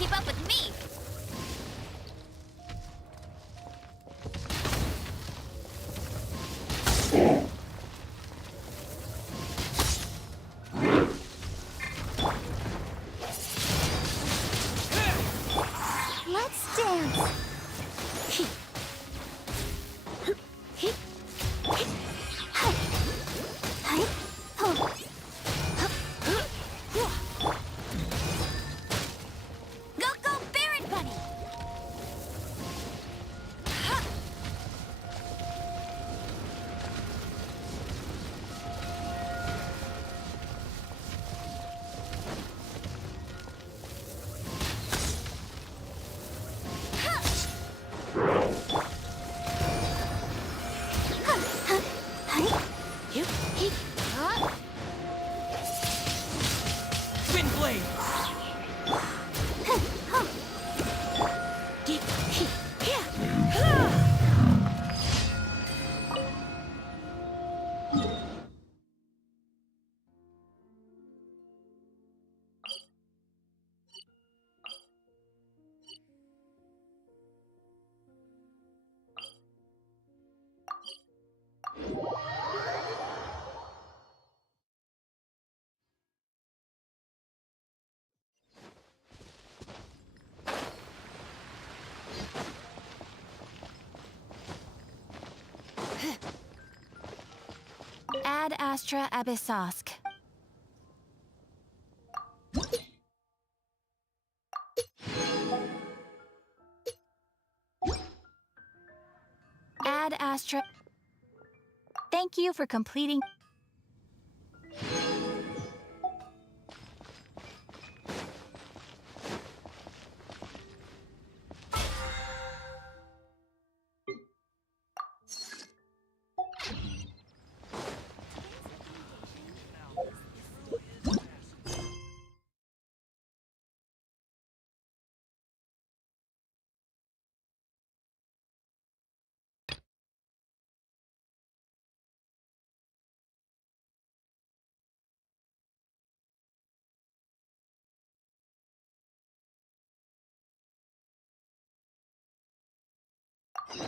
keep up with me! Let's dance! Go, go, Baron Bunny! Wind blade. Ad Astra Abyssosk. Ad Astra. Thank you for completing.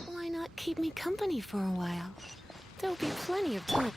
Why not keep me company for a while? There'll be plenty of time.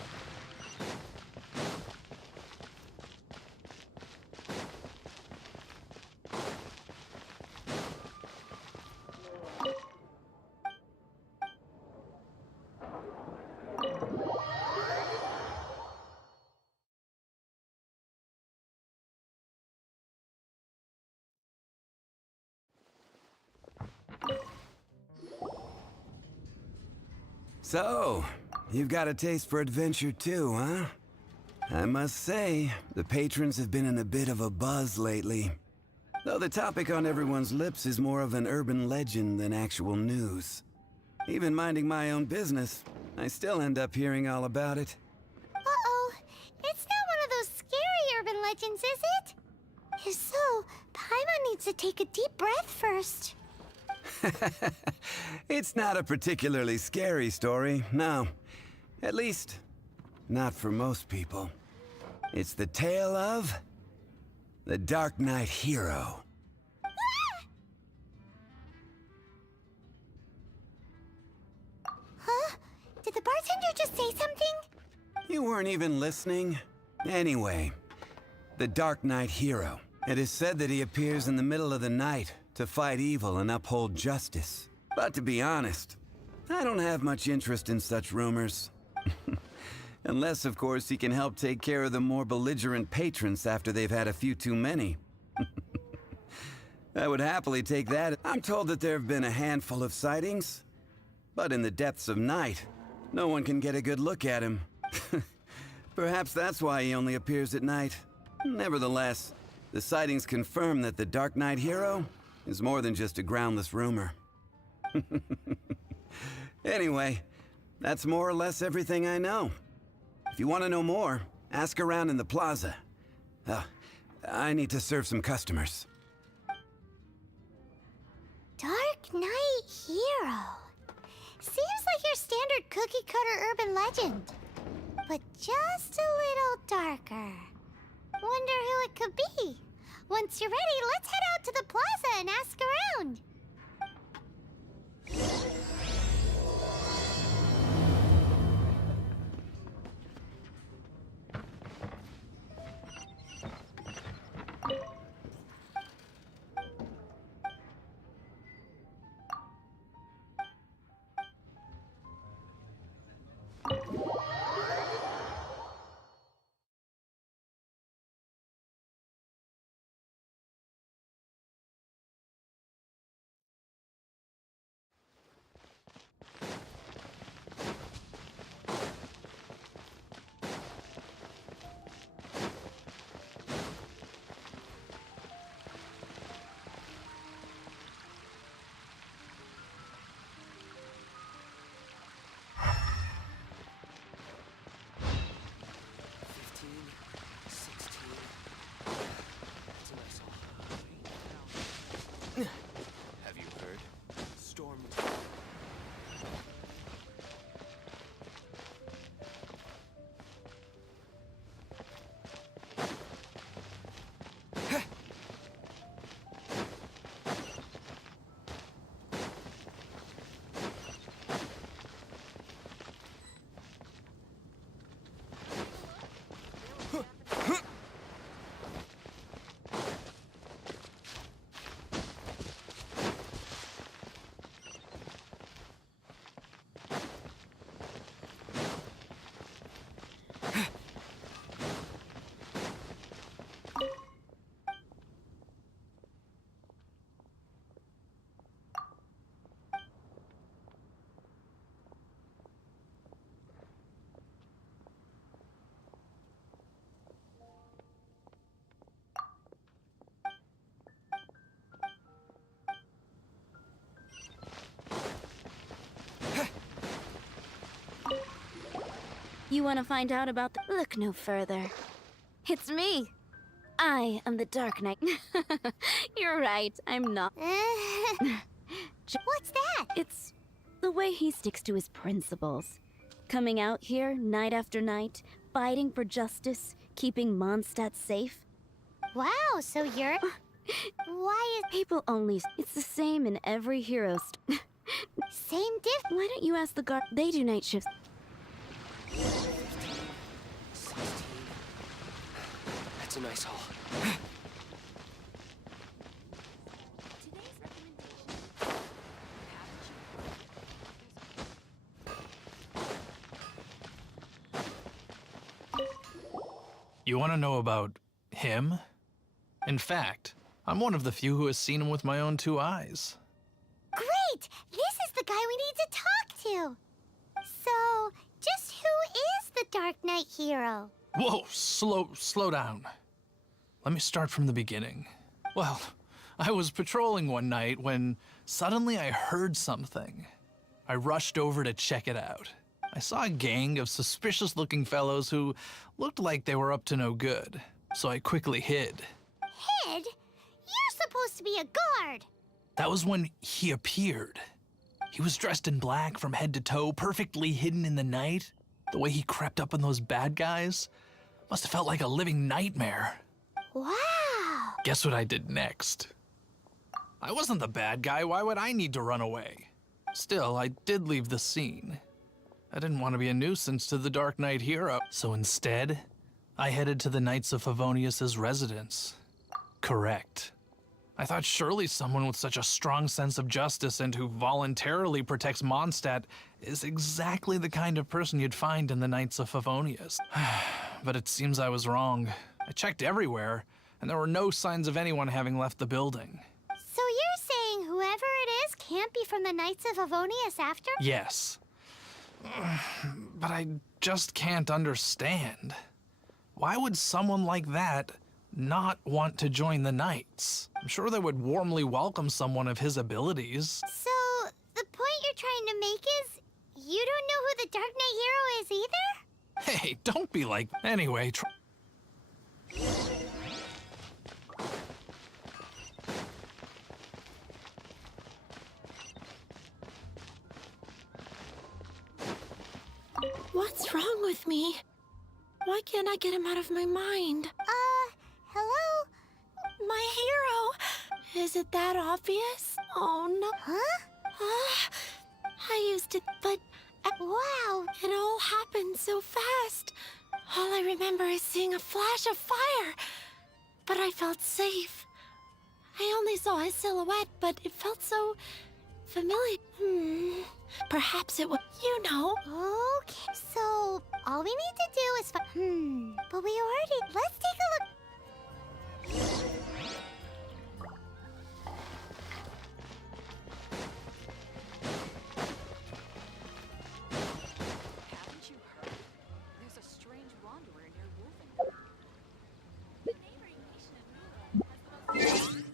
So, you've got a taste for adventure too, huh? I must say, the patrons have been in a bit of a buzz lately. Though the topic on everyone's lips is more of an urban legend than actual news. Even minding my own business, I still end up hearing all about it. Uh-oh. It's not one of those scary urban legends, is it? If so, Paimon needs to take a deep breath first. It's not a particularly scary story, no. At least, not for most people. It's the tale of the Dark Knight hero. Huh? Did the bartender just say something? You weren't even listening? Anyway, the Dark Knight hero. It is said that he appears in the middle of the night to fight evil and uphold justice. But to be honest, I don't have much interest in such rumors. Unless, of course, he can help take care of the more belligerent patrons after they've had a few too many. I would happily take that. I'm told that there have been a handful of sightings, but in the depths of night, no one can get a good look at him. Perhaps that's why he only appears at night. Nevertheless, the sightings confirm that the Dark Knight hero is more than just a groundless rumor. Anyway, that's more or less everything I know. If you want to know more, ask around in the plaza. I need to serve some customers. Dark Knight hero. Seems like your standard cookie-cutter urban legend. But just a little darker. Wonder who it could be. Once you're ready, let's head out to the plaza and ask around. Have you heard? Storm. You want to find out about the... Look no further. It's me. I am the Dark Knight. You're right, I'm not. What's that? It's the way he sticks to his principles. Coming out here night after night, fighting for justice, keeping Mondstadt safe. Wow, so you're... Why is... People only... It's the same in every hero Same diff... Why don't you ask the guard... They do night shifts. 15, 16. That's a nice haul. You want to know about him? In fact, I'm one of the few who has seen him with my own two eyes. Great! This is the guy we need to talk to! So, just who is the Dark Knight hero? Whoa, slow down. Let me start from the beginning. Well, I was patrolling one night when suddenly I heard something. I rushed over to check it out. I saw a gang of suspicious-looking fellows who looked like they were up to no good, so I quickly hid. Hid? You're supposed to be a guard! That was when he appeared. He was dressed in black from head to toe, perfectly hidden in the night. The way he crept up on those bad guys must have felt like a living nightmare. Wow! Guess what I did next? I wasn't the bad guy, why would I need to run away? Still, I did leave the scene. I didn't want to be a nuisance to the Dark Knight hero, so instead, I headed to the Knights of Favonius' residence. Correct. I thought surely someone with such a strong sense of justice and who voluntarily protects Mondstadt is exactly the kind of person you'd find in the Knights of Favonius. But it seems I was wrong. I checked everywhere, and there were no signs of anyone having left the building. So you're saying whoever it is can't be from the Knights of Favonius after? Yes. But I just can't understand. Why would someone like that not want to join the Knights? I'm sure they would warmly welcome someone of his abilities. So, the point you're trying to make is you don't know who the Dark Knight hero is either? Hey, don't be like... Anyway, What's wrong with me? Why can't I get him out of my mind? Hello? My Is it that obvious? Oh no. Huh? I used to, but Wow. it all happened so fast. All I remember is seeing a flash of fire. But I felt safe. I only saw his silhouette, but it felt so familiar. Perhaps it was, you know. Okay, so all we need to do is but we already. Let's take a look. Haven't you heard? There's a strange wanderer near Wolfen. The neighboring nation of Liyue has the most...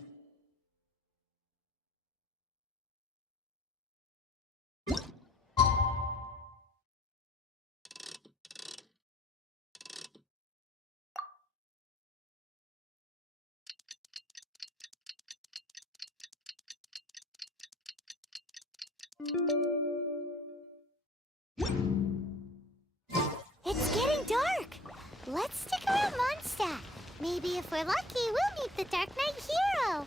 It's getting dark. Let's stick around Mondstadt. Maybe if we're lucky, we'll meet the Dark Knight hero.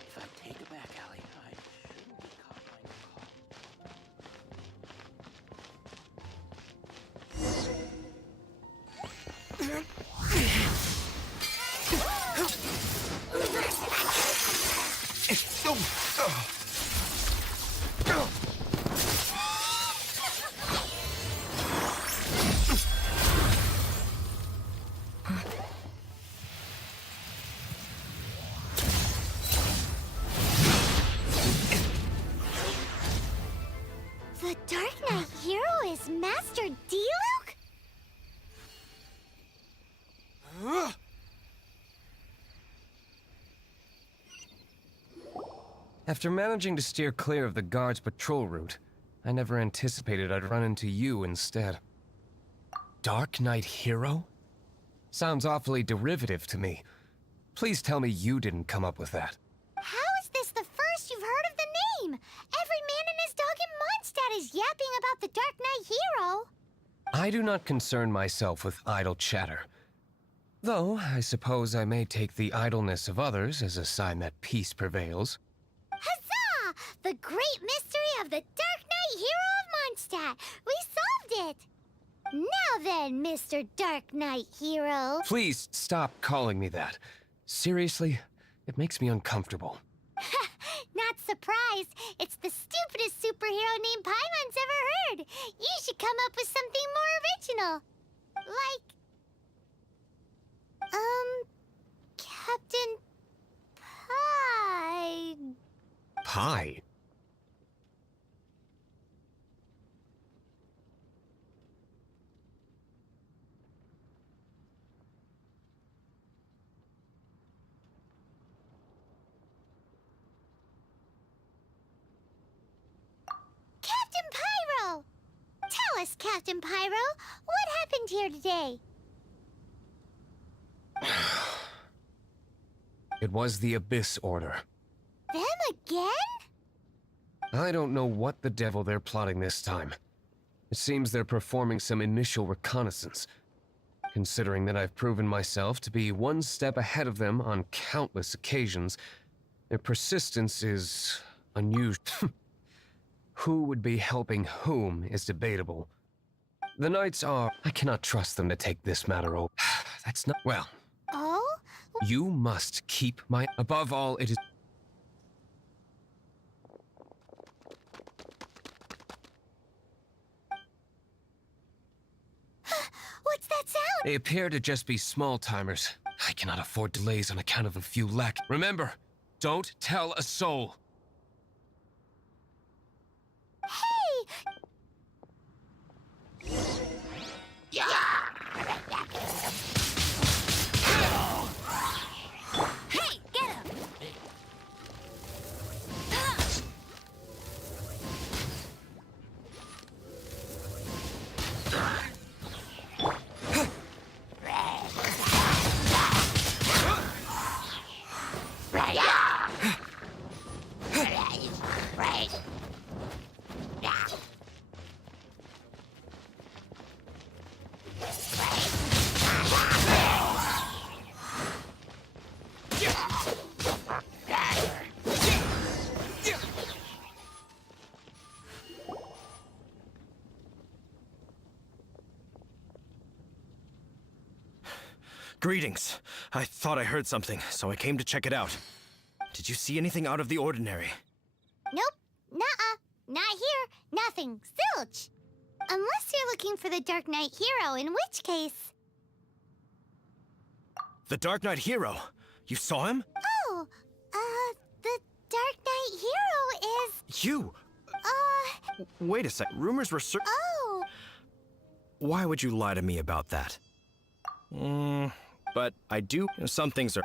If I take it back, Allie, I shouldn't be caught by your call. The Dark Knight hero is Master Diluc? After managing to steer clear of the guard's patrol route, I never anticipated I'd run into you instead. Dark Knight Hero? Sounds awfully derivative to me. Please tell me you didn't come up with that. How is this the first you've heard of the name? Every man and his dog in Mondstadt is yapping about the Dark Knight hero. I do not concern myself with idle chatter. Though, I suppose I may take the idleness of others as a sign that peace prevails. Huzzah! The great mystery of the Dark Knight hero of Mondstadt. We solved it. Now then, Mr. Dark Knight hero. Please stop calling me that. Seriously, it makes me uncomfortable. Not surprised. It's the stupidest superhero name Paimon's ever heard. You should come up with something more original. Like... Captain... Pie... Pie? Captain Pyro! Tell us, Captain Pyro, what happened here today? It was the Abyss Order. Them again? I don't know what the devil they're plotting this time. It seems they're performing some initial reconnaissance. Considering that I've proven myself to be one step ahead of them on countless occasions, their persistence is unusual. Who would be helping whom is debatable. The Knights are... I cannot trust them to take this matter over. That's not... Well, Oh? you must keep my... Above all, it is... What's that sound? They appear to just be small-timers. I cannot afford delays on account of a few lack... Remember, don't tell a soul. Hey! Hey, get him! Greetings. I thought I heard something, so I came to check it out. Did you see anything out of the ordinary? Nope. Nuh-uh. Not here. Nothing. Zilch. Unless you're looking for the Dark Knight hero, in which case... The Dark Knight hero? You saw him? Oh, the Dark Knight hero is... You! Wait a sec. Rumors were Oh. Why would you lie to me about that? But I do... Some things are...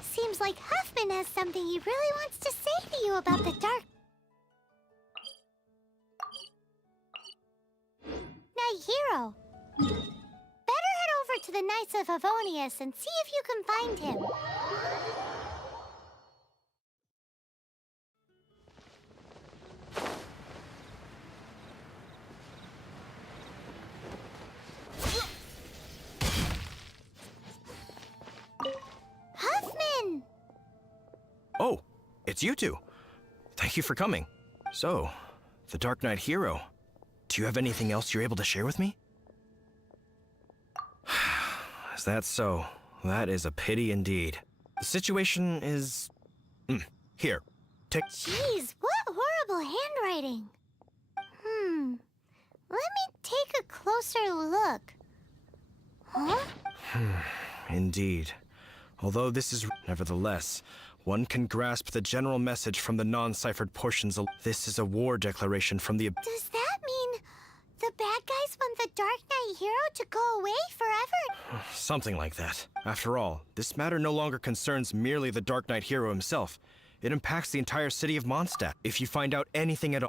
Seems like Huffman has something he really wants to say to you about the Dark Knight hero. Better head over to the Knights of Avonius and see if you can find him. Huffman! Oh, it's you two. Thank you for coming. So, the Dark Knight hero. Do you have anything else you're able to share with me? Is that so? That is a pity indeed. The situation is... Here. Take... Jeez, what horrible handwriting. Let me take a closer look. Huh? Indeed. Although this is... Nevertheless, one can grasp the general message from the non-ciphered portions of... This is a war declaration from the... Does that mean the bad guys want the Dark Knight hero to go away forever? Something like that. After all, this matter no longer concerns merely the Dark Knight hero himself. It impacts the entire city of Mondstadt. If you find out anything at all...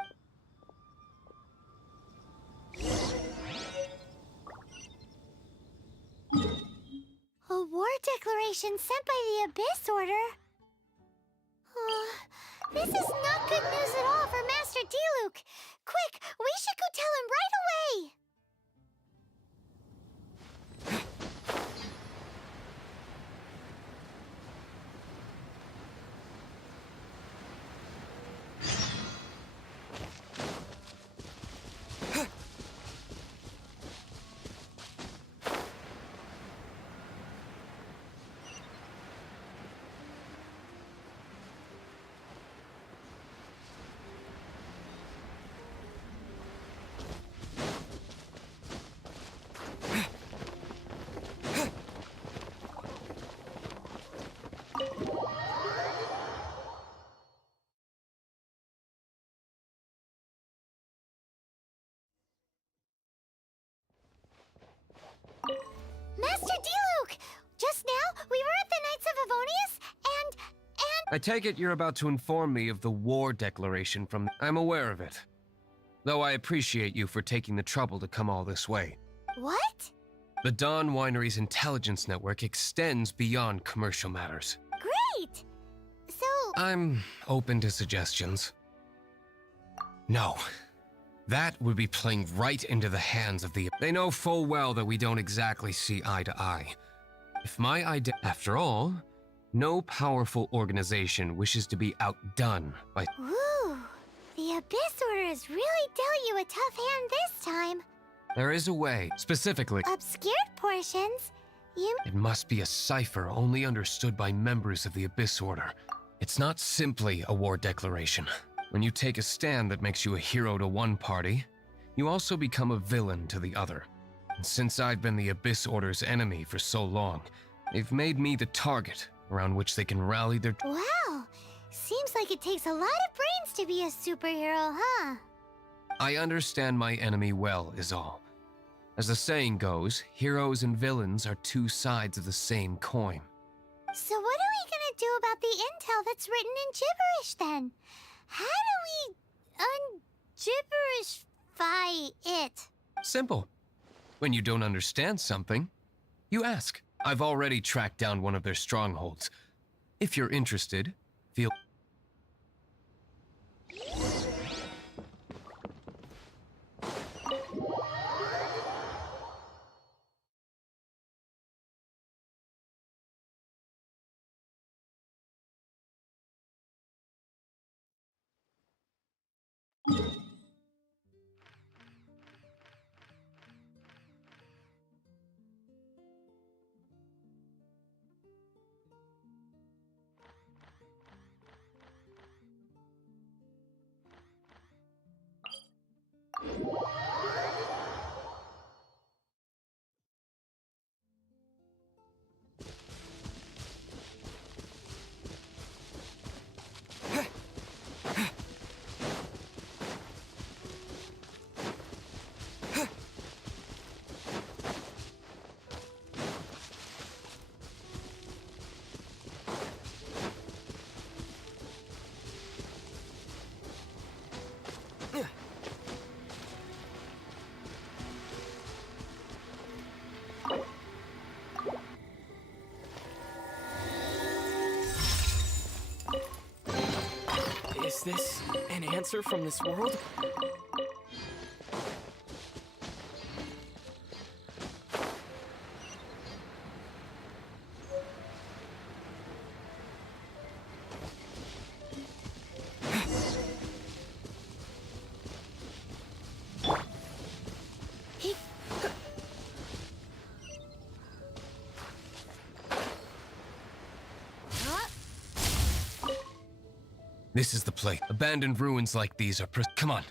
A war declaration sent by the Abyss Order? This is not good news at all for Master Diluc. Quick, we should go tell him right away! Master Diluc! Just now, we were at the Knights of Avonius, and... I take it you're about to inform me of the war declaration from... I'm aware of it. Though I appreciate you for taking the trouble to come all this way. What? The Dawn Winery's intelligence network extends beyond commercial matters. Great! So... I'm open to suggestions. No. That would be playing right into the hands of the... They know full well that we don't exactly see eye to eye. If my idea... After all, no powerful organization wishes to be outdone by... Ooh, the Abyss Order has really dealt you a tough hand this time. There is a way, specifically... Obscured portions? You... It must be a cipher only understood by members of the Abyss Order. It's not simply a war declaration. When you take a stand that makes you a hero to one party, you also become a villain to the other. And since I've been the Abyss Order's enemy for so long, they've made me the target around which they can rally their... Wow, seems like it takes a lot of brains to be a superhero, huh? I understand my enemy well, is all. As the saying goes, heroes and villains are two sides of the same coin. So what are we gonna do about the intel that's written in gibberish, then? How do we un-gibberishify it? Simple. When you don't understand something, you ask. I've already tracked down one of their strongholds. If you're interested, feel... this an answer from this world? This is the place. Abandoned ruins like these are come on.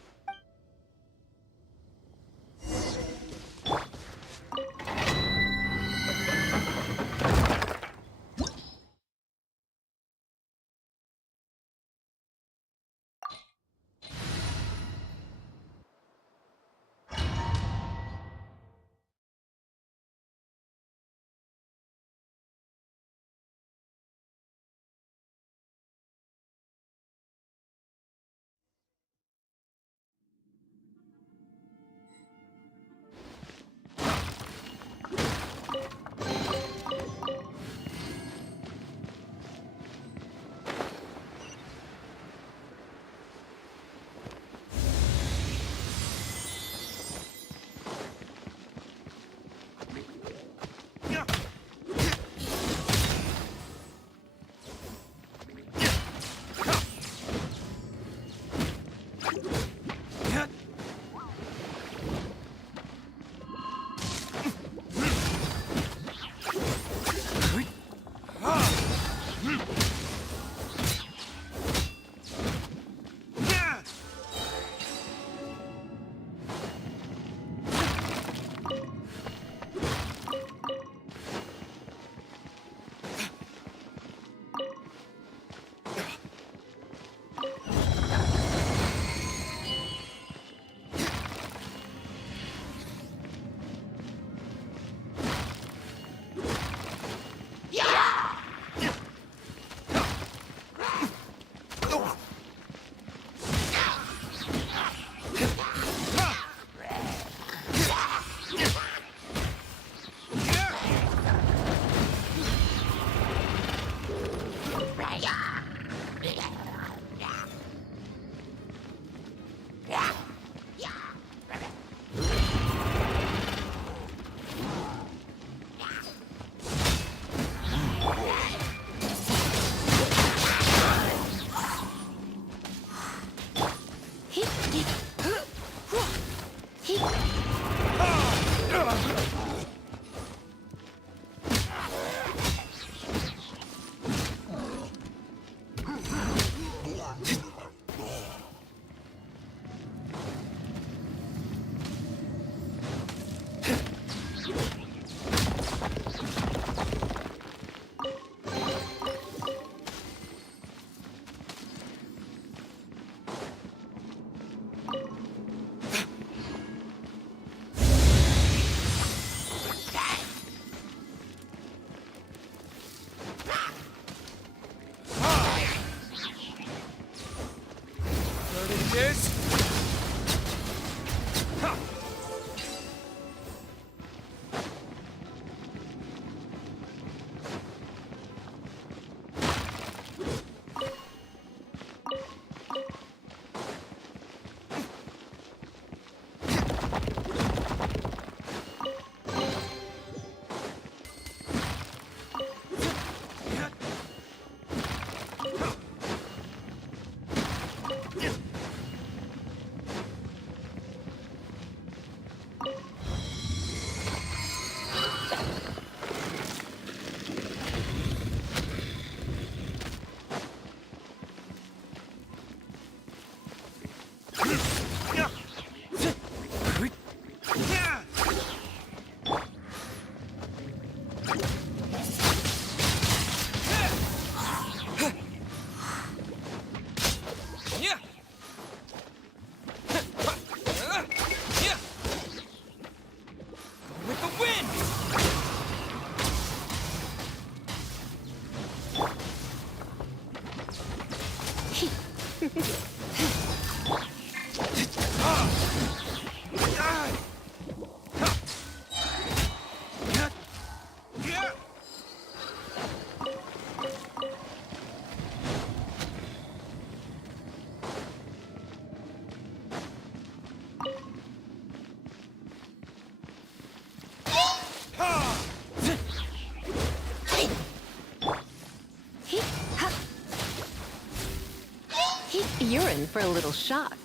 in for a little shock.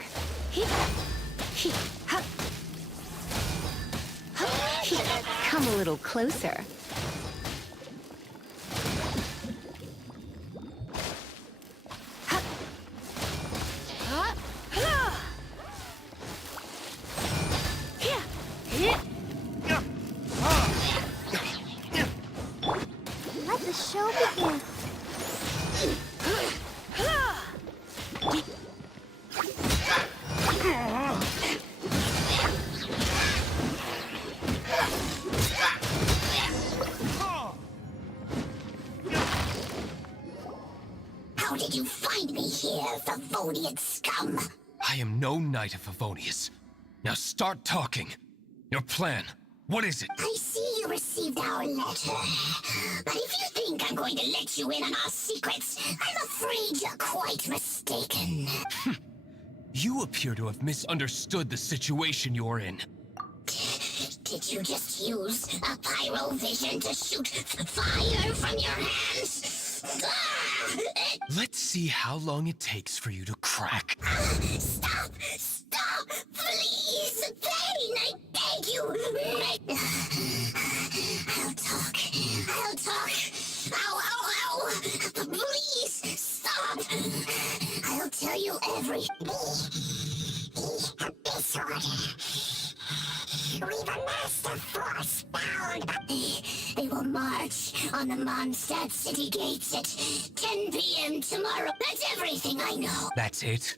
Come a little closer. Let the show begin. How did you find me here, Favonian scum? I am no knight of Favonius. Now start talking. Your plan. What is it? I see you received our letter. But if you think I'm going to let you in on our secrets, I'm afraid you're quite mistaken. You appear to have misunderstood the situation you're in. Did you just use a pyro vision to shoot fire from your hands? Let's see how long it takes for you to crack. Stop! Stop! Please! Pain, I beg you! I'll talk. I'll talk. Ow, ow, ow! Please, stop! I'll tell you everything. Disorder. We've amassed a force bound. They will march on the Mondstadt city gates at 10 p.m. tomorrow. That's everything I know. That's it?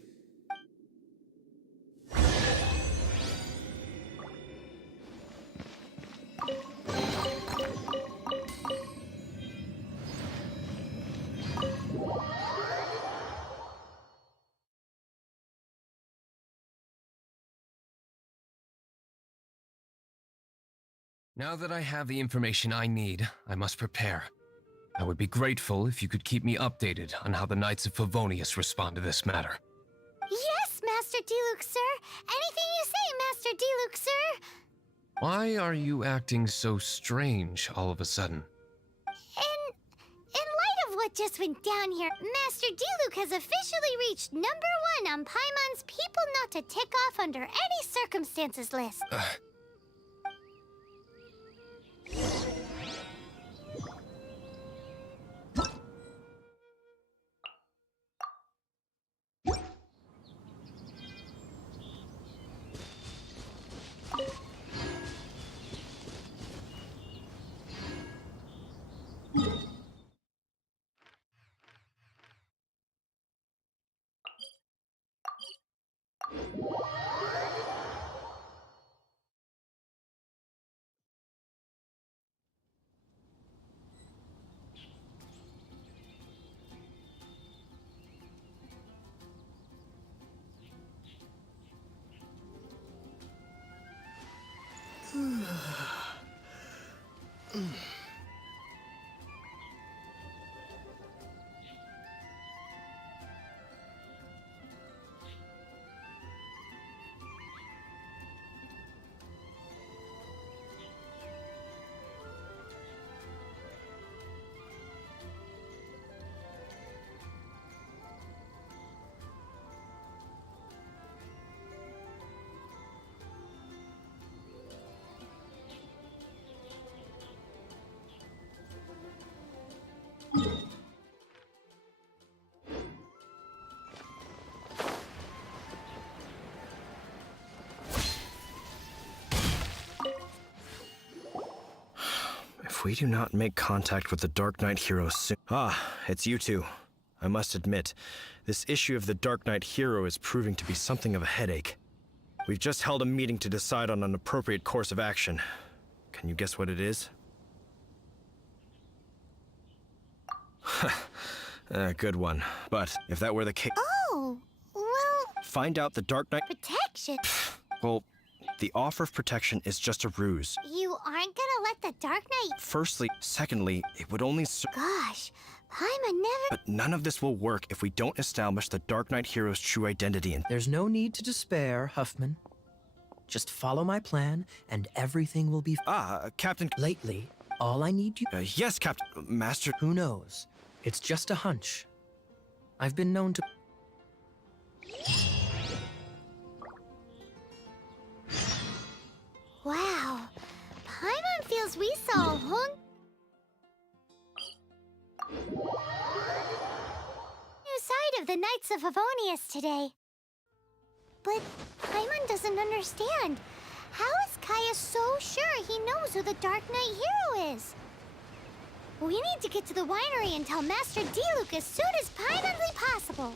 Now that I have the information I need, I must prepare. I would be grateful if you could keep me updated on how the Knights of Favonius respond to this matter. Yes, Master Diluc, sir. Anything you say, Master Diluc, sir. Why are you acting so strange all of a sudden? In light of what just went down here, Master Diluc has officially reached #1 on Paimon's People Not to Tick Off Under Any Circumstances list. If we do not make contact with the Dark Knight hero soon... Ah, it's you two. I must admit, this issue of the Dark Knight hero is proving to be something of a headache. We've just held a meeting to decide on an appropriate course of action. Can you guess what it is? Good one. But if that were the case... Oh, well... Find out the Dark Knight... Protection? Well, the offer of protection is just a ruse. You aren't gonna let the Dark Knight... Firstly, secondly, it would only Gosh, Paimon never... But none of this will work if we don't establish the Dark Knight hero's true identity and... There's no need to despair, Huffman. Just follow my plan, and everything will be... Captain... Lately, all I need you... yes, Captain... Master... Who knows? It's just a hunch. I've been known to... Wow. Paimon feels we saw a whole new side of the Knights of Favonius today. But Paimon doesn't understand. How is Kaya so sure he knows who the Dark Knight hero is? We need to get to the winery and tell Master Diluc as soon as Paimonly possible.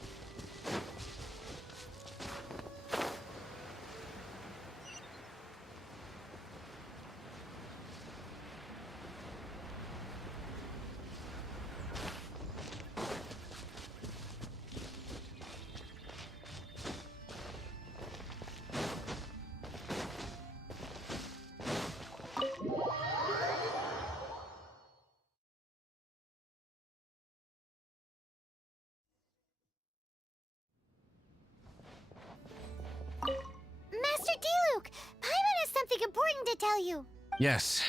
Master Diluc, Paimon has something important to tell you. Yes.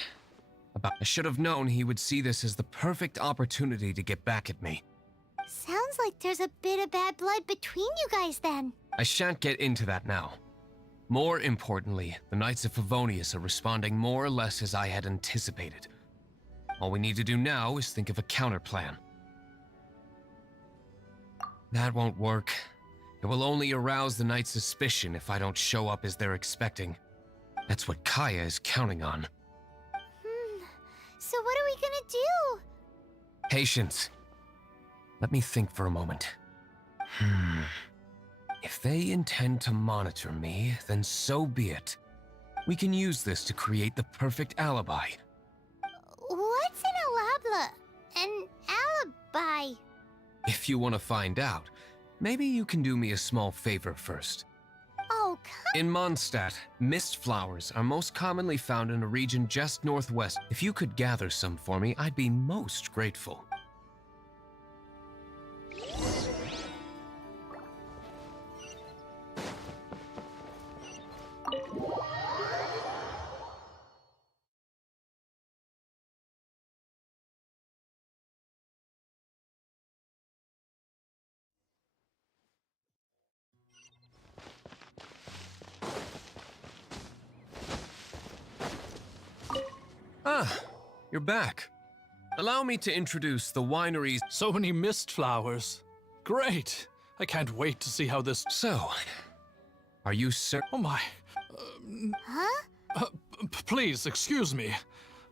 I should have known he would see this as the perfect opportunity to get back at me. Sounds like there's a bit of bad blood between you guys then. I shan't get into that now. More importantly, the Knights of Favonius are responding more or less as I had anticipated. All we need to do now is think of a counterplan. That won't work. It will only arouse the Knights' suspicion if I don't show up as they're expecting. That's what Kaya is counting on. So what are we gonna do? Patience. Let me think for a moment. If they intend to monitor me, then so be it. We can use this to create the perfect alibi. What's an alibi? If you want to find out, maybe you can do me a small favor first. Oh, come. In Mondstadt, mist flowers are most commonly found in a region just northwest. If you could gather some for me, I'd be most grateful. Ah, you're back. Allow me to introduce the winery's... So many mist flowers. Great. I can't wait to see how this... So, are you sir? Oh my. Huh? Please, excuse me.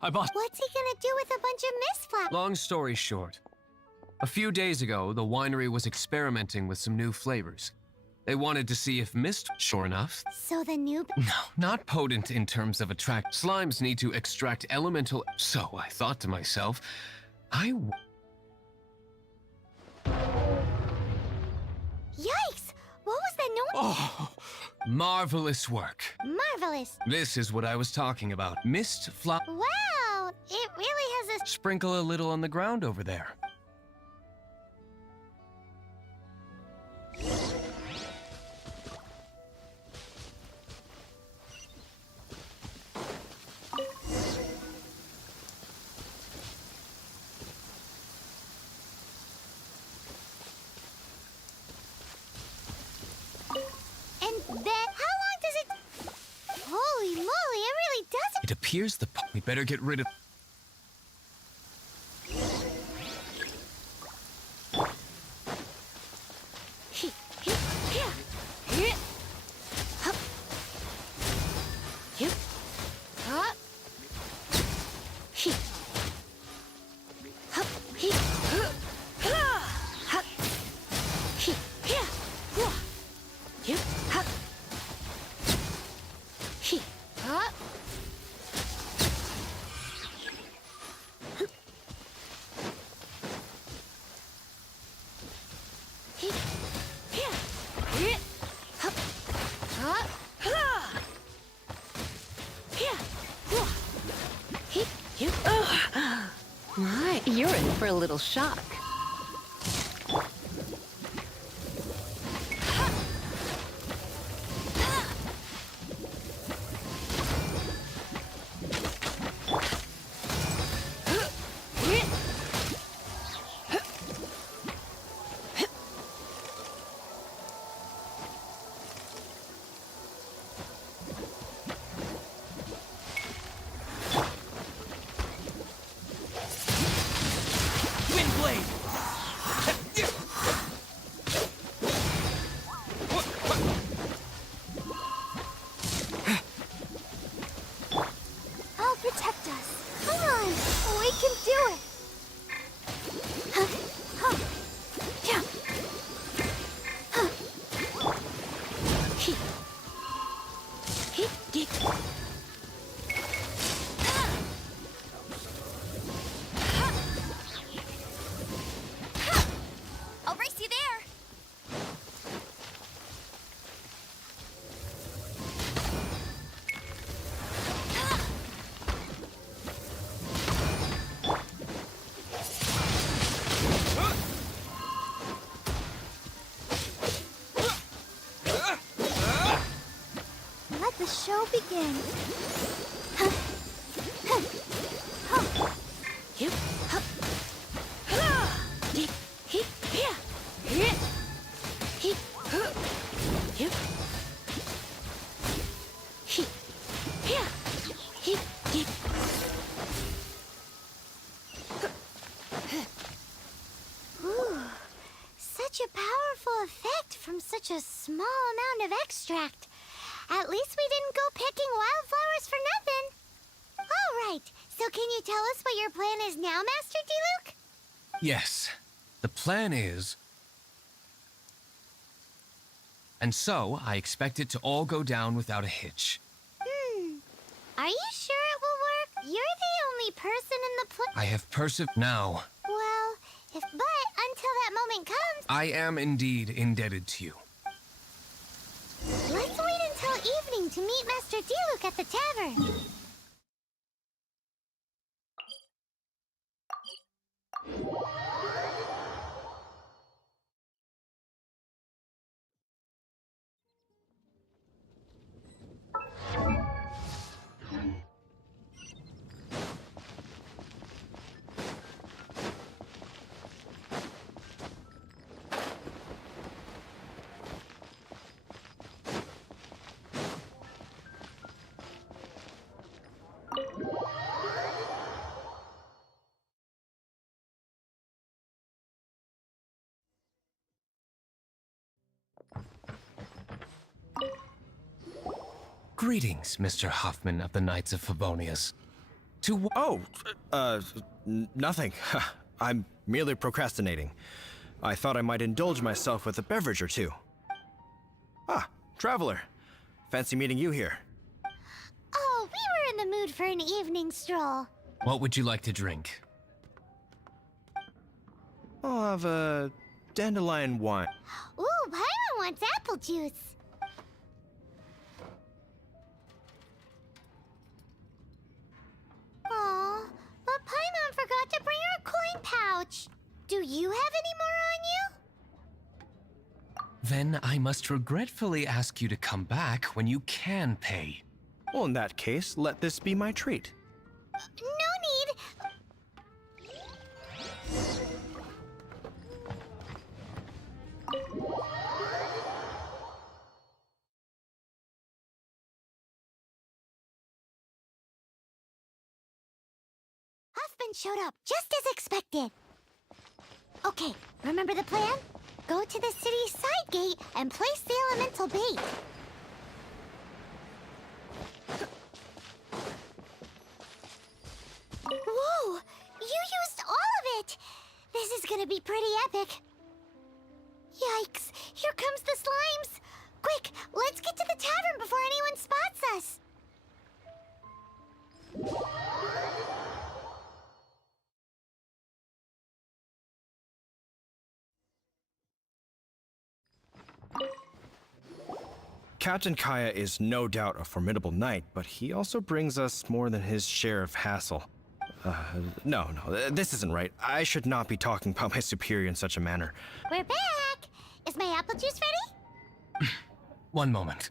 I must... What's he gonna do with a bunch of mist flowers? Long story short, a few days ago, the winery was experimenting with some new flavors. They wanted to see if mist... Sure enough... So the new... No, not potent in terms of attract. Slimes need to extract elemental... So I thought to myself, Yikes! What was that noise? Oh, marvelous work. Marvelous. This is what I was talking about. Mist flower... Wow! It really has a... Sprinkle a little on the ground over there. Holy moly, it really does. It appears the... We better get rid of... My, you're in for a little shock. let the show begin. Ooh, such a powerful effect from such a small amount of extract. At least we didn't go picking wildflowers for nothing. All right, so can you tell us what your plan is now, Master Diluc? Yes, the plan is... And so, I expect it to all go down without a hitch. Are you sure it will work? You're the only person in the I have now. Well, but until that moment comes... I am indeed indebted to you. Let's wait until evening to meet Master Diluc at the tavern. Greetings, Mr. Hoffman of the Knights of Favonius. Nothing. I'm merely procrastinating. I thought I might indulge myself with a beverage or two. Ah, Traveler. Fancy meeting you here. Oh, we were in the mood for an evening stroll. What would you like to drink? I'll have a dandelion wine. Ooh, Paimon wants apple juice. Aw, but Paimon forgot to bring her coin pouch. Do you have any more on you? Then I must regretfully ask you to come back when you can pay. Well, in that case, let this be my treat. No need. Huffman showed up just as expected. Okay, remember the plan? Go to the city's side gate and place the elemental bait. Whoa! You used all of it! This is gonna be pretty epic. Yikes! Here comes the slimes! Quick, let's get to the tavern before anyone spots us! Captain Kaya is no doubt a formidable knight, but he also brings us more than his share of hassle. No, this isn't right. I should not be talking about my superior in such a manner. We're back! Is my apple juice ready? One moment.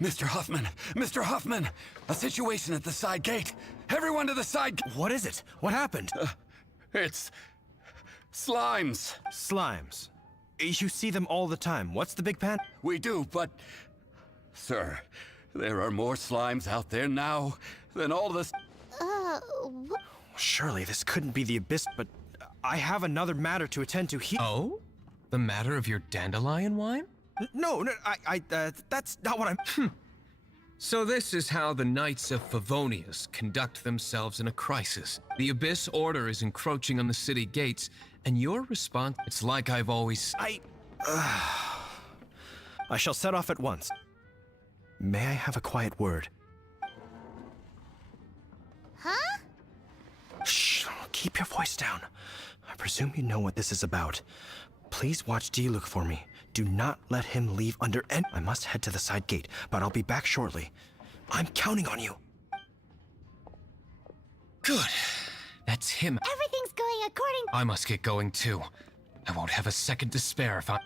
Mr. Huffman! Mr. Huffman! A situation at the side gate! Everyone to the side... What is it? What happened? It's... slimes. Slimes. You see them all the time. What's the big pan? We do, but... Sir, there are more slimes out there now than all the... Surely this couldn't be the Abyss, but I have another matter to attend to here. Oh? The matter of your dandelion wine? No, that's not what I'm... So this is how the Knights of Favonius conduct themselves in a crisis. The Abyss Order is encroaching on the city gates, and your response... It's like I've always... I shall set off at once. May I have a quiet word? Huh? Shh, keep your voice down. I presume you know what this is about. Please watch Diluc for me. Do not let him leave under any... I must head to the side gate, but I'll be back shortly. I'm counting on you. Good. That's him. Everything's going according... I must get going too. I won't have a second to spare if I...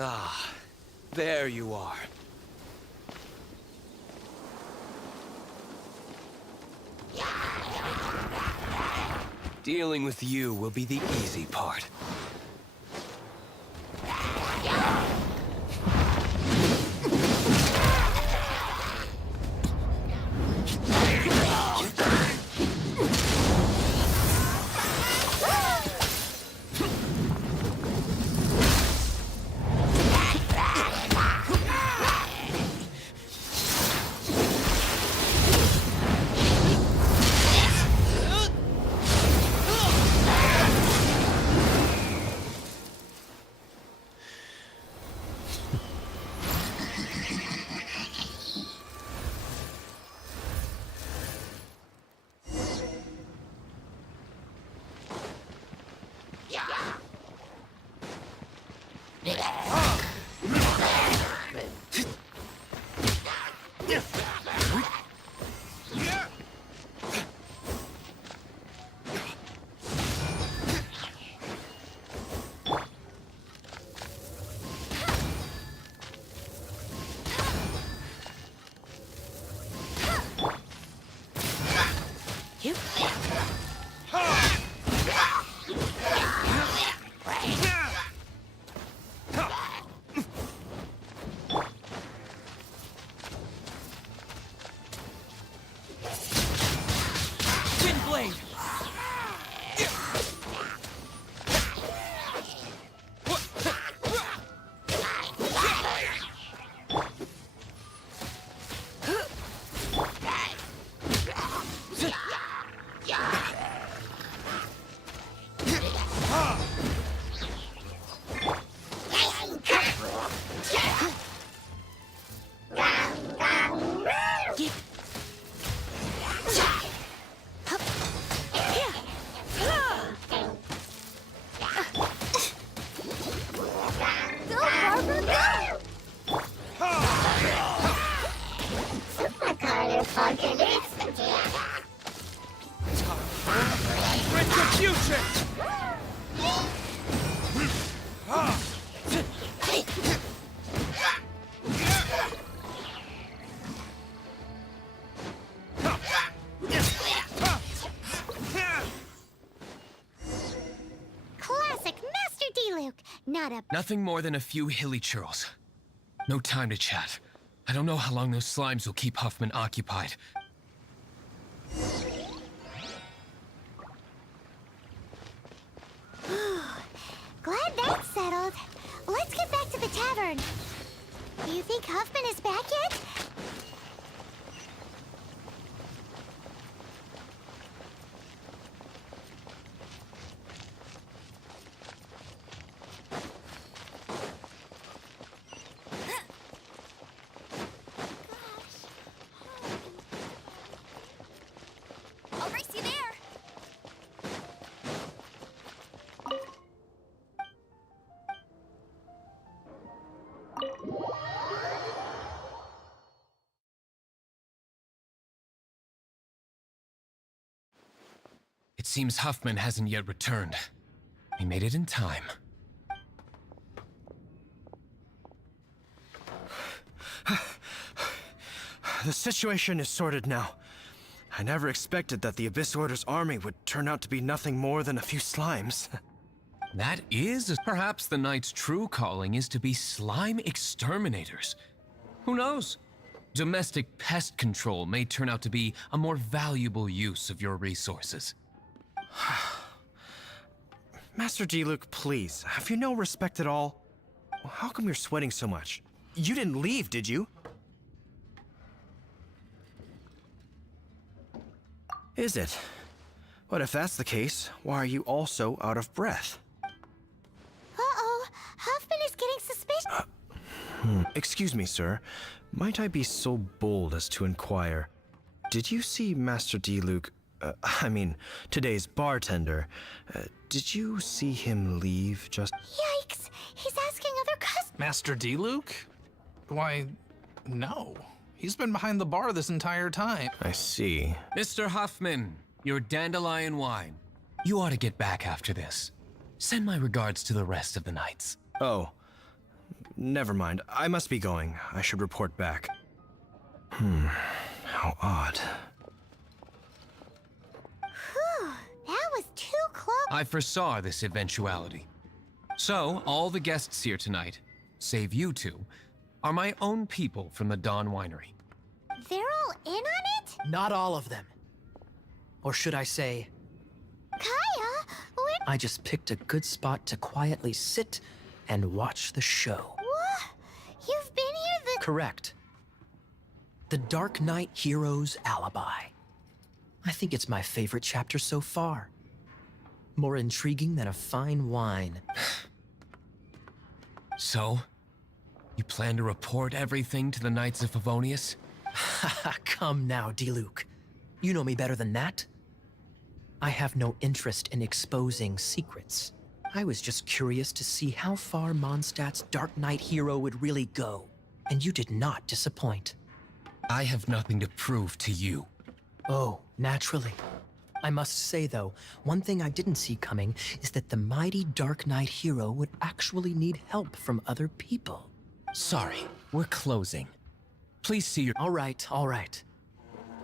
Ah, there you are. Dealing with you will be the easy part. Classic Master D-Luke. Not a... Nothing more than a few hilly churls. No time to chat. I don't know how long those slimes will keep Huffman occupied. Glad that's settled. Let's get back to the tavern. Do you think Huffman is back yet? I'll race you there. It seems Huffman hasn't yet returned. He made it in time. The situation is sorted now. I never expected that the Abyss Order's army would turn out to be nothing more than a few slimes. That is, perhaps the Knight's true calling is to be slime exterminators. Who knows? Domestic pest control may turn out to be a more valuable use of your resources. Master D-Luke, please, have you no respect at all? How come you're sweating so much? You didn't leave, did you? Is it? But if that's the case, why are you also out of breath? Uh-oh, Huffman is getting suspicious. Excuse me, sir. Might I be so bold as to inquire, did you see Master D-Luke, today's bartender, did you see him leave just... Yikes, he's asking other customers. Master D-Luke? Why, no. He's been behind the bar this entire time. I see. Mr. Huffman, your dandelion wine. You ought to get back after this. Send my regards to the rest of the knights. Oh, never mind. I must be going. I should report back. How odd. Whew, that was too close. I foresaw this eventuality. So, all the guests here tonight, save you two, are my own people from the Dawn Winery. They're all in on it? Not all of them. Or should I say, Kaya, when... I just picked a good spot to quietly sit and watch the show. What? You've been here Correct. The Dark Knight Hero's Alibi. I think it's my favorite chapter so far. More intriguing than a fine wine. So, you plan to report everything to the Knights of Favonius? Come now, Diluc. You know me better than that. I have no interest in exposing secrets. I was just curious to see how far Mondstadt's Dark Knight hero would really go. And you did not disappoint. I have nothing to prove to you. Oh, naturally. I must say, though, one thing I didn't see coming is that the mighty Dark Knight hero would actually need help from other people. Sorry, we're closing. Please see your— All right, all right.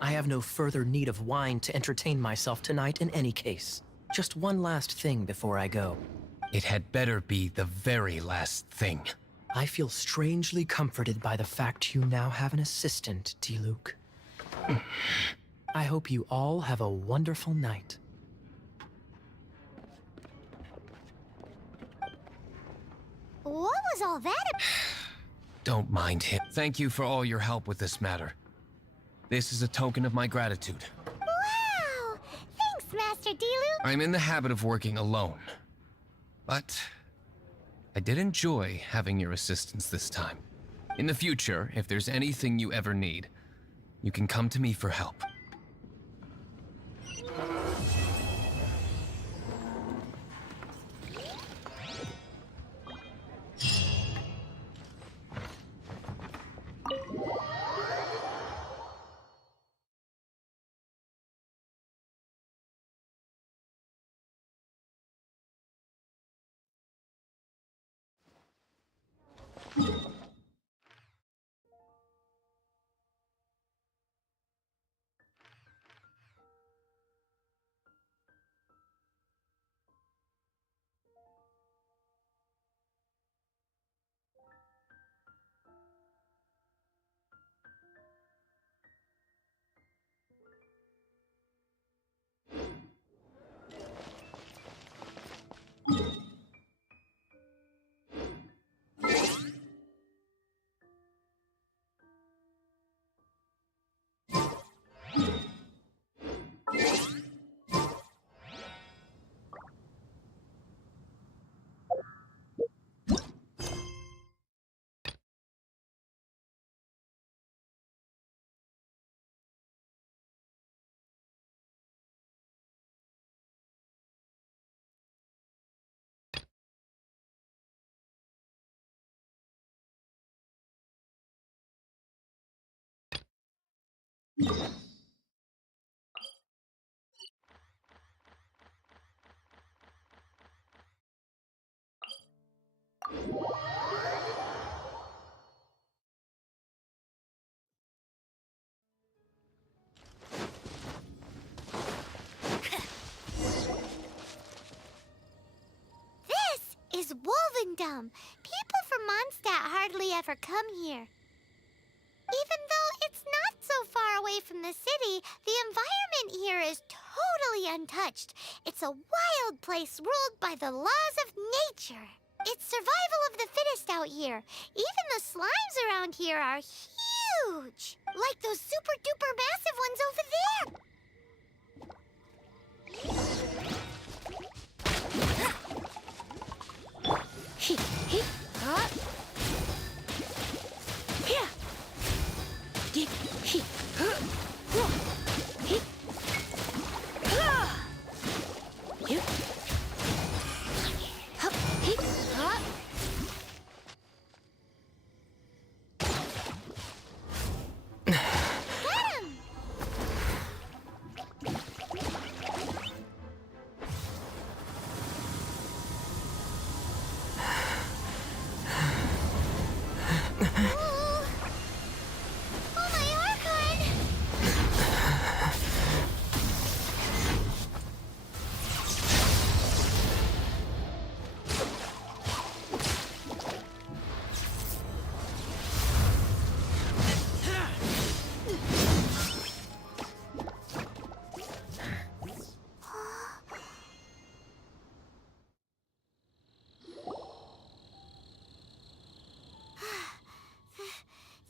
I have no further need of wine to entertain myself tonight in any case. Just one last thing before I go. It had better be the very last thing. I feel strangely comforted by the fact you now have an assistant, Diluc. I hope you all have a wonderful night. What was all that? Don't mind him. Thank you for all your help with this matter. This is a token of my gratitude. Wow! Thanks, Master Diluc. I'm in the habit of working alone. But I did enjoy having your assistance this time. In the future, if there's anything you ever need, you can come to me for help. Is Wolvendom. People from Mondstadt hardly ever come here. Even though it's not so far away from the city, the environment here is totally untouched. It's a wild place ruled by the laws of nature. It's survival of the fittest out here. Even the slimes around here are huge. Like those super duper massive ones over there. Oh, my archon!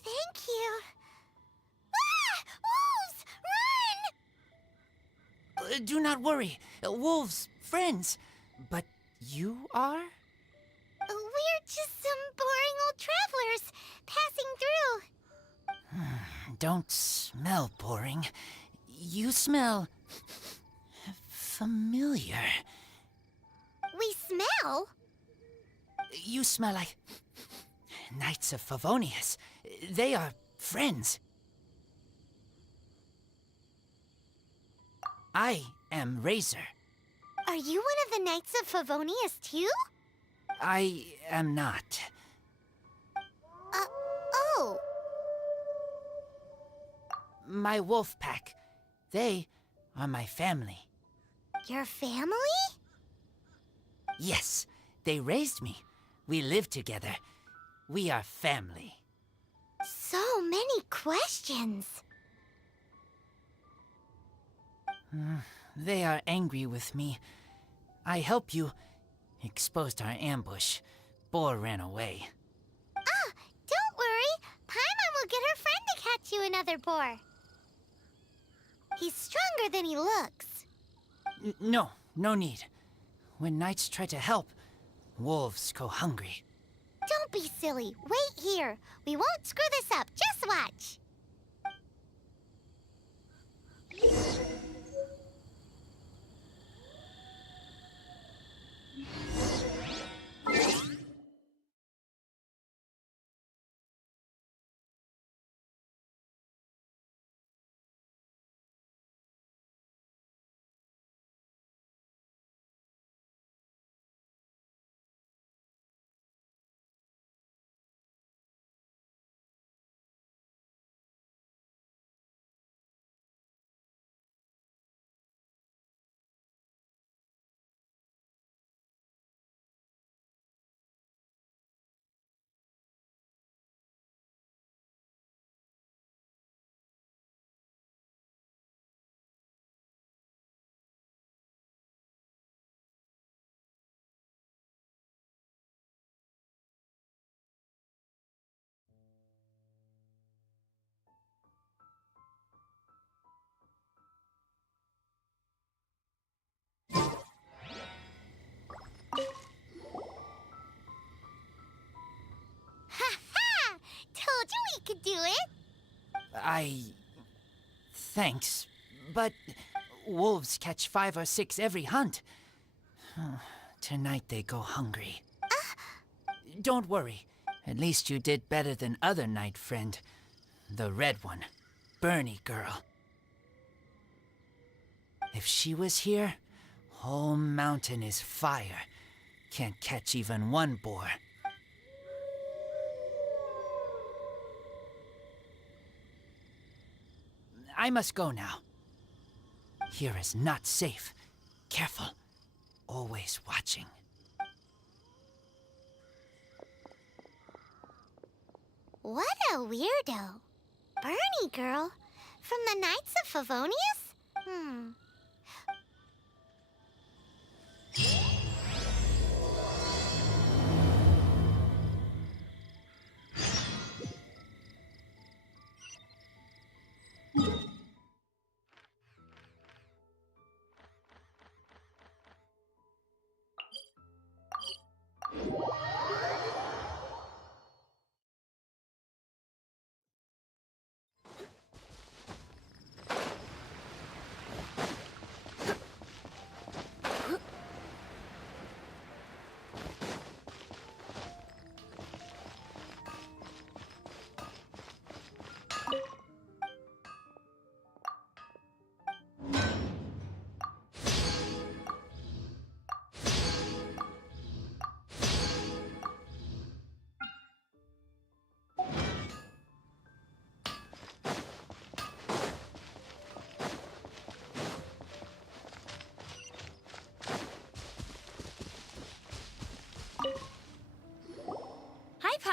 Thank you. Ah! Wolves! Run! Do not worry. Wolves, friends. But you are? We're just some boring old travelers passing through. Don't smell boring. You smell familiar. We smell? You smell like Knights of Favonius. They are friends. I am Razor. Are you one of the Knights of Favonius too? I am not. Oh. My wolf pack. They are my family. Your family? Yes, they raised me. We live together. We are family. So many questions. They are angry with me. I help you. Exposed our ambush. Boar ran away. Ah, don't worry. Paimon will get her friend to catch you another boar. He's stronger than he looks. No need. When knights try to help, wolves go hungry. Don't be silly. Wait here. We won't screw this up. Just watch. Ha-ha! Told you we could do it. Thanks, but wolves catch 5 or 6 every hunt. Tonight they go hungry. Don't worry. At least you did better than other knight friend. The red one. Bernie girl. If she was here, whole mountain is fire. Can't catch even one boar. I must go now. Here is not safe. Careful. Always watching. What a weirdo. Bernie girl? From the Knights of Favonius?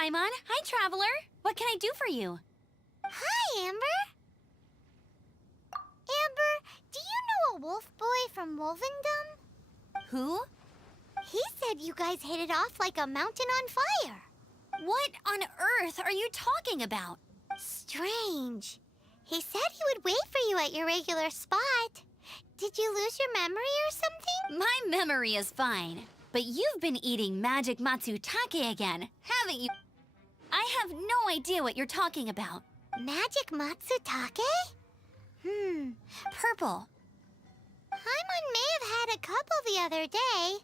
Paimon. Hi, Traveler. What can I do for you? Hi, Amber. Amber, do you know a wolf boy from Wolvendom? Who? He said you guys hit it off like a mountain on fire. What on earth are you talking about? Strange. He said he would wait for you at your regular spot. Did you lose your memory or something? My memory is fine, but you've been eating magic matsutake again, haven't you? I have no idea what you're talking about. Magic matsutake? Purple. Paimon may have had a couple the other day.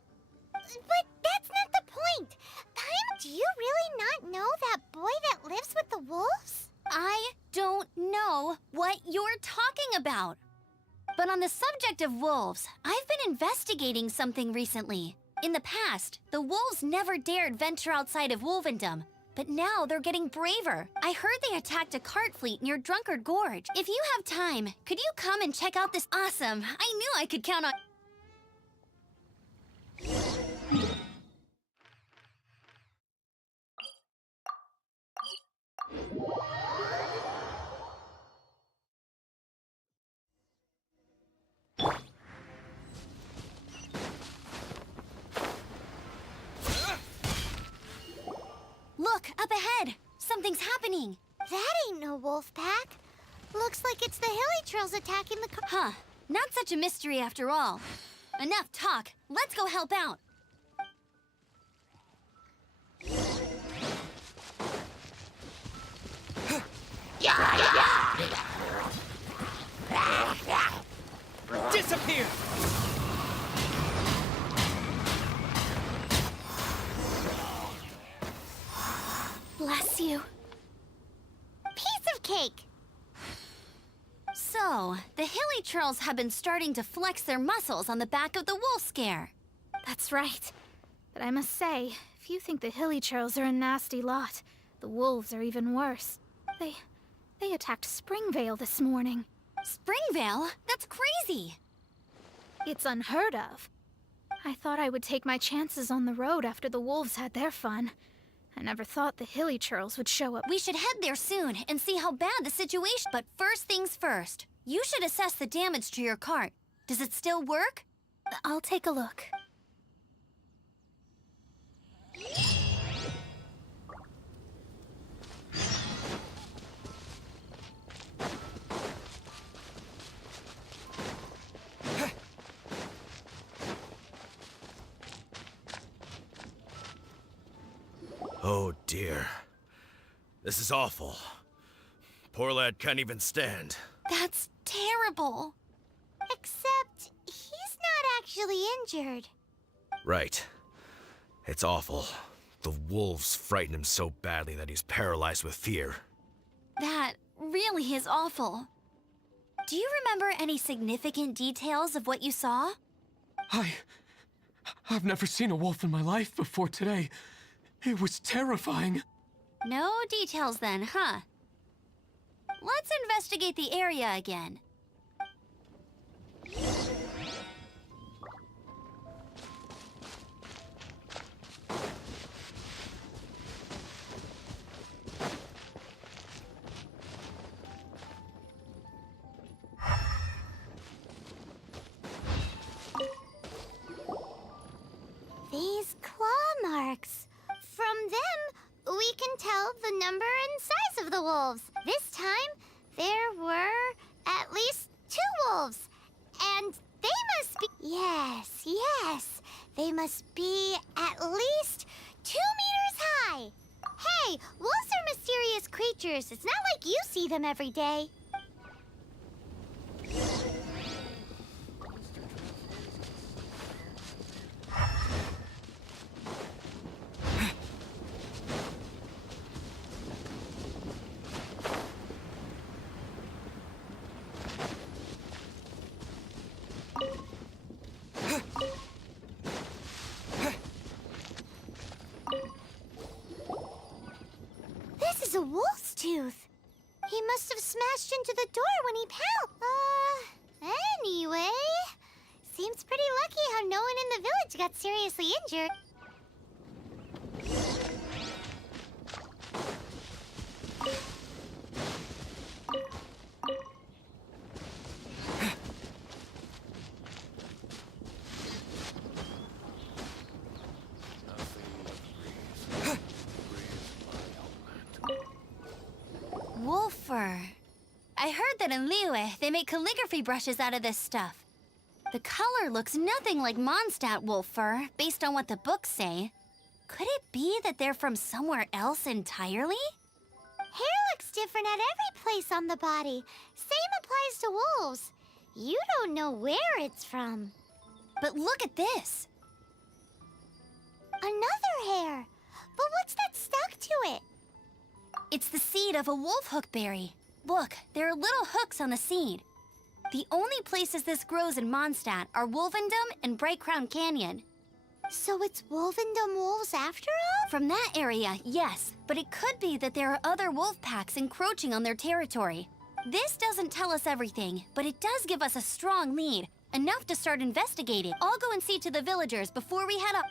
But that's not the point. Paimon, do you really not know that boy that lives with the wolves? I don't know what you're talking about. But on the subject of wolves, I've been investigating something recently. In the past, the wolves never dared venture outside of Wolvendom, but now they're getting braver. I heard they attacked a cart fleet near Drunkard Gorge. If you have time, could you come and check out this? Awesome. I knew I could count on... Look, up ahead! Something's happening! That ain't no wolf pack. Looks like it's the hilly trails attacking the car. Huh. Not such a mystery after all. Enough talk. Let's go help out. Disappear! Bless you. Piece of cake. So, the hilly trolls have been starting to flex their muscles on the back of the wolf scare. That's right. But I must say, if you think the hilly trolls are a nasty lot, the wolves are even worse. They attacked Springvale this morning. Springvale? That's crazy! It's unheard of. I thought I would take my chances on the road after the wolves had their fun. I never thought the hilly trolls would show up. We should head there soon and see how bad the situation... But first things first, you should assess the damage to your cart. Does it still work? I'll take a look. Oh dear. This is awful. Poor lad can't even stand. That's terrible. Except he's not actually injured. Right. It's awful. The wolves frighten him so badly that he's paralyzed with fear. That really is awful. Do you remember any significant details of what you saw? I've never seen a wolf in my life before today. It was terrifying. No details then, huh? Let's investigate the area again. These claw marks. From them, we can tell the number and size of the wolves. This time, there were at least 2 wolves. And they must be... Yes. They must be at least 2 meters high. Hey, wolves are mysterious creatures. It's not like you see them every day. This is a wolf's tooth. He must have smashed into the door when he anyway. Seems pretty lucky how no one in the village got seriously injured. heard that in Liyue, they make calligraphy brushes out of this stuff. The color looks nothing like Mondstadt wolf fur, based on what the books say. Could it be that they're from somewhere else entirely? Hair looks different at every place on the body. Same applies to wolves. You don't know where it's from. But look at this. Another hair. But what's that stuck to it? It's the seed of a wolf hookberry. Look, there are little hooks on the seed. The only places this grows in Mondstadt are Wolvendom and Bright Crown Canyon. So it's Wolvendom wolves after all? From that area, yes, but it could be that there are other wolf packs encroaching on their territory. This doesn't tell us everything, but it does give us a strong lead, enough to start investigating. I'll go and see to the villagers before we head up.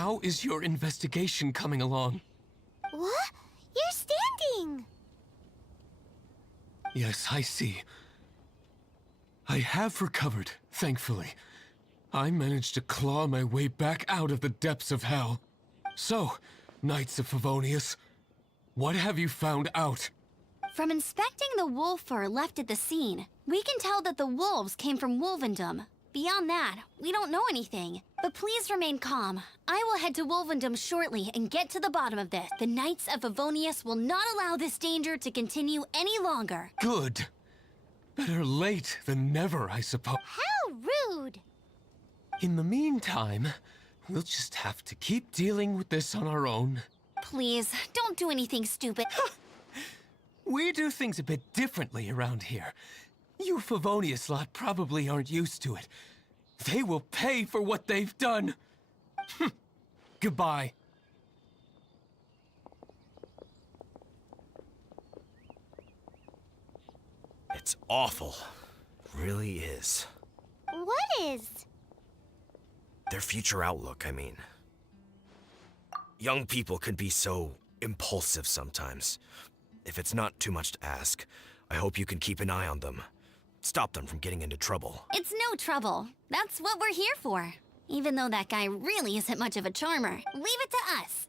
How is your investigation coming along? What? You're standing! Yes, I see. I have recovered, thankfully. I managed to claw my way back out of the depths of hell. So, Knights of Favonius, what have you found out? From inspecting the wolf fur left at the scene, we can tell that the wolves came from Wolvendom. Beyond that, we don't know anything. But please remain calm. I will head to Wolvendom shortly and get to the bottom of this. The Knights of Favonius will not allow this danger to continue any longer. Good. Better late than never, I suppose. How rude! In the meantime, we'll just have to keep dealing with this on our own. Please, don't do anything stupid. We do things a bit differently around here. You Favonius lot probably aren't used to it. They will pay for what they've done. Goodbye. It's awful. Really is. What is? Their future outlook, I mean. Young people can be so impulsive sometimes. If it's not too much to ask, I hope you can keep an eye on them. Stop them from getting into trouble. It's no trouble. That's what we're here for. Even though that guy really isn't much of a charmer. Leave it to us.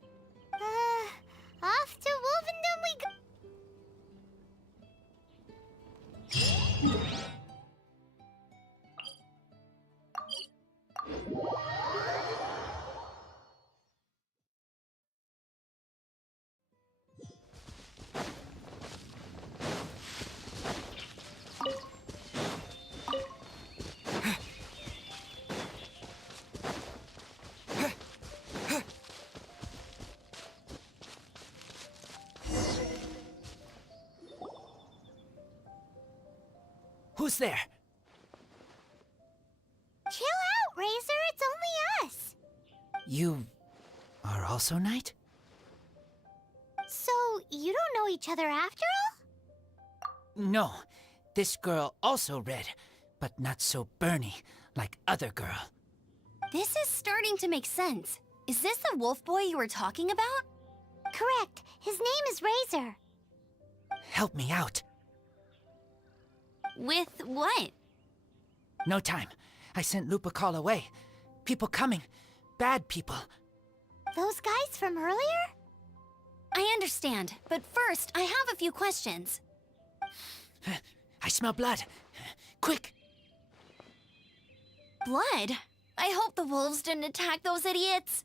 Off to Wolvendom we go. Who's there? Chill out, Razor. It's only us. You are also Knight? So, you don't know each other after all? No. This girl also red, but not so burny like other girl. This is starting to make sense. Is this the wolf boy you were talking about? Correct. His name is Razor. Help me out. With what? No time. I sent Lupacall away. People coming. Bad people. Those guys from earlier? I understand, but first, I have a few questions. I smell blood. Quick! Blood? I hope the wolves didn't attack those idiots.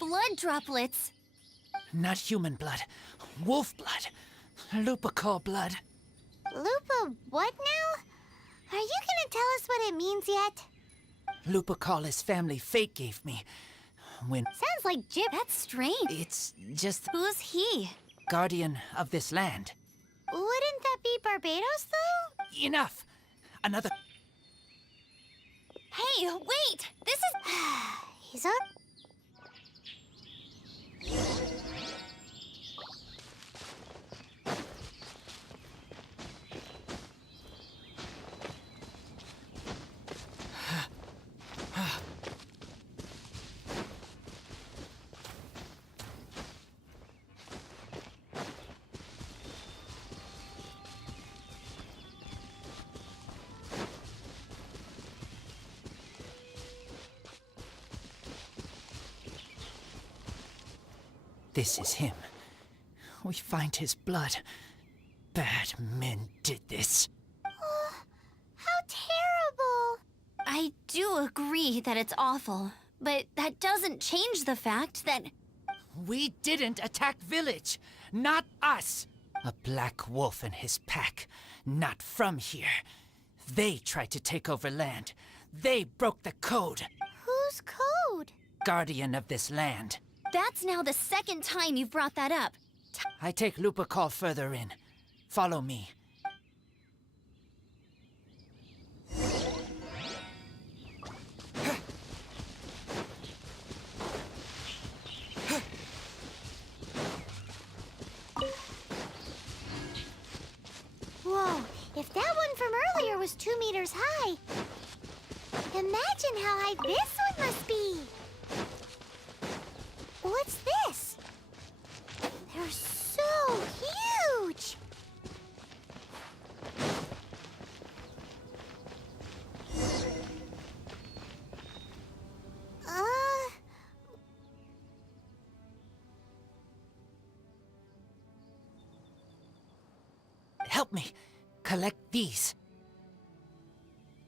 Blood droplets. Not human blood. Wolf blood. Lupacall blood. Lupa what now? Are you gonna tell us what it means yet? Lupacall his family fate gave me. When Sounds like Jip. That's strange. it's just... Who's he? guardian of this land. Wouldn't that be Barbados, though? Enough! Another. Hey, wait! This is. He's up. This is him. We find his blood. Bad men did this. How terrible! I do agree that it's awful, but that doesn't change the fact that. We didn't attack village. Not us. A black wolf and his pack. Not from here. They tried to take over land. They broke the code. Whose code? Guardian of this land. That's now the second time you've brought that up. I take Lupercal further in. Follow me. Whoa, if that one from earlier was 2 meters high, imagine how high this one must be. What's this? They're so huge! Help me. Collect these.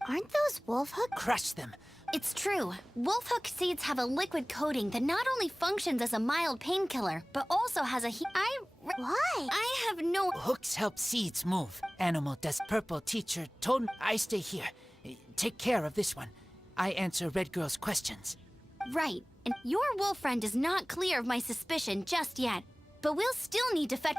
Aren't those wolf hook? Crush them. It's true. Wolfhook seeds have a liquid coating that not only functions as a mild painkiller, but also has a Why? I have no. Hooks help seeds move. Animal does. Purple teacher told me I stay here. Take care of this one. I answer Red Girl's questions. Right. And your wolf friend is not clear of my suspicion just yet. But we'll still need to fetch.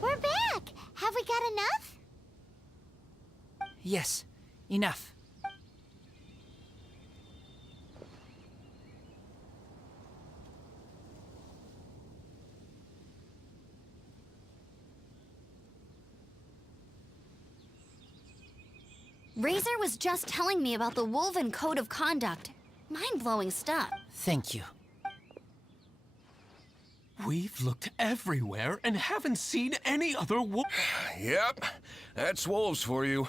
We're back! Have we got enough? Yes, enough. Razor was just telling me about the Wolven Code of Conduct. Mind-blowing stuff. Thank you. We've looked everywhere and haven't seen any other wolf. Yep, that's wolves for you.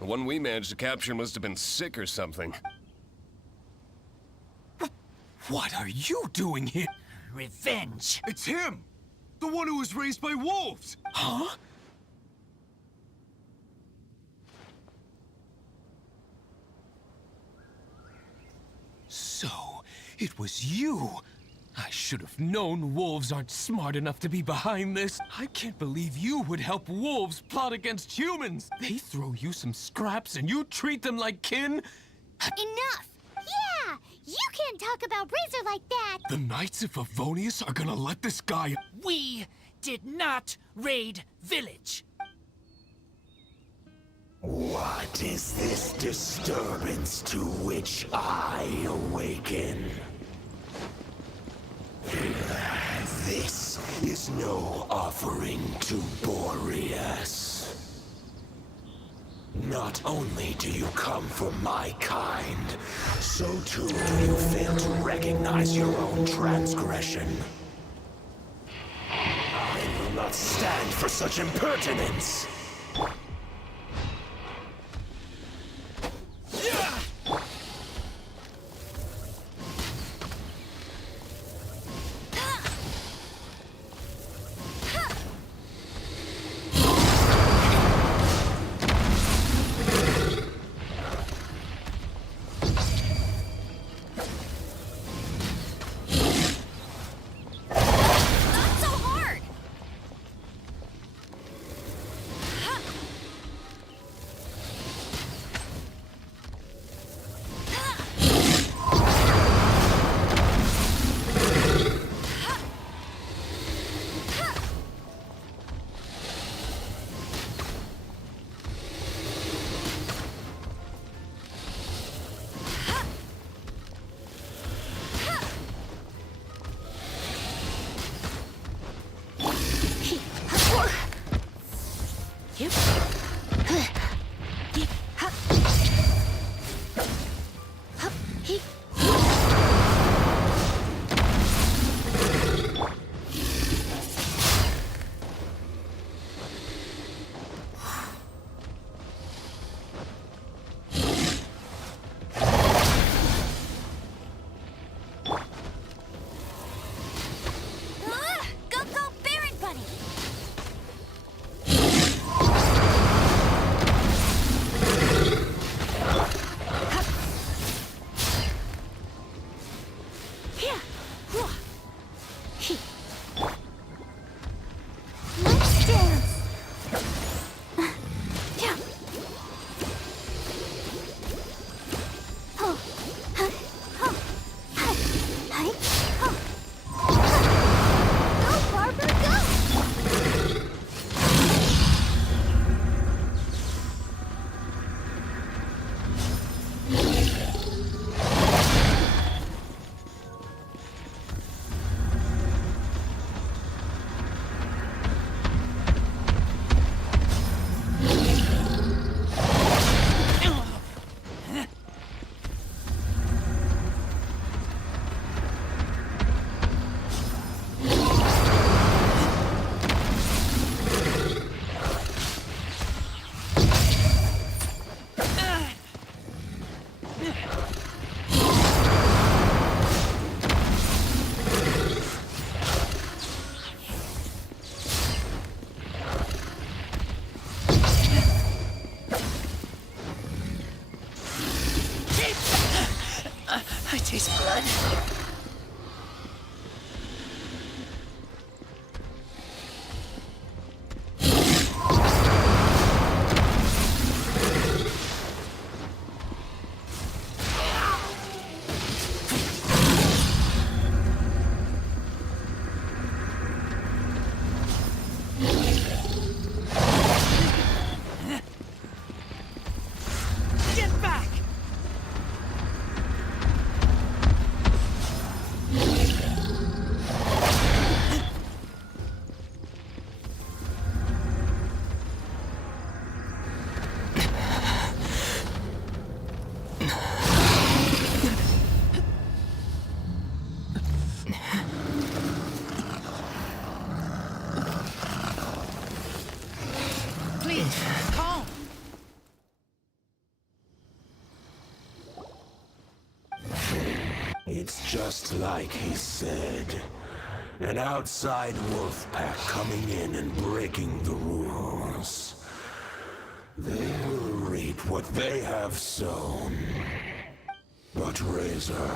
The one we managed to capture must have been sick or something. What are you doing here? Revenge. It's him! The one who was raised by wolves! Huh? So, it was you! I should have known wolves aren't smart enough to be behind this. I can't believe you would help wolves plot against humans. They throw you some scraps and you treat them like kin. Enough! Yeah! You can't talk about Razor like that! The Knights of Favonius are gonna let this guy... We did not raid village. What is this disturbance to which I awaken? This is no offering to Boreas. Not only do you come for my kind, so too do you fail to recognize your own transgression. I will not stand for such impertinence! I taste blood. Get back! Please, calm. It's just like he said. An outside wolf pack coming in and breaking the rules. They will reap what they have sown. But Razor,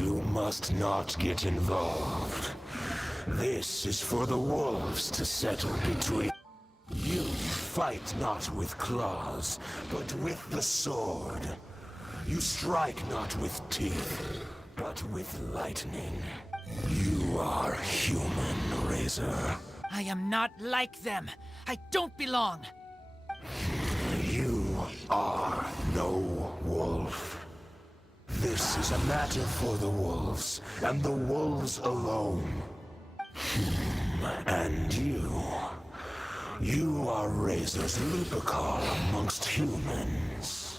you must not get involved. This is for the wolves to settle between. You fight not with claws, but with the sword. You strike not with teeth, but with lightning. You are human, Razor. I am not like them. I don't belong. You are no wolf. This is a matter for the wolves, and the wolves alone. And you are Razor's Lupicar amongst humans.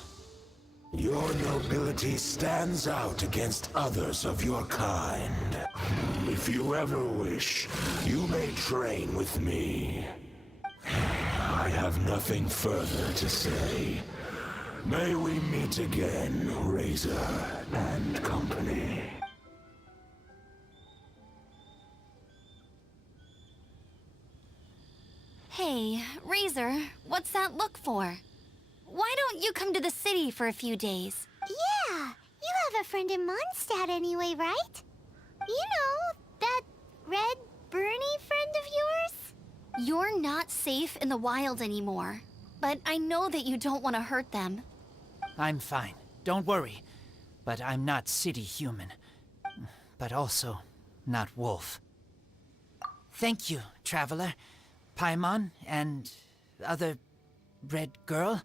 Your nobility stands out against others of your kind. If you ever wish, you may train with me. I have nothing further to say. May we meet again, Razor and company. Hey, Razor, what's that look for? Why don't you come to the city for a few days? Yeah, you have a friend in Mondstadt anyway, right? You know, that red Bernie friend of yours? You're not safe in the wild anymore, but I know that you don't want to hurt them. I'm fine. Don't worry. But I'm not city human. But also not wolf. Thank you, traveler. Paimon and other red girl.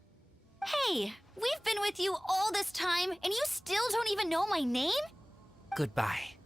Hey, we've been with you all this time, and you still don't even know my name? Goodbye.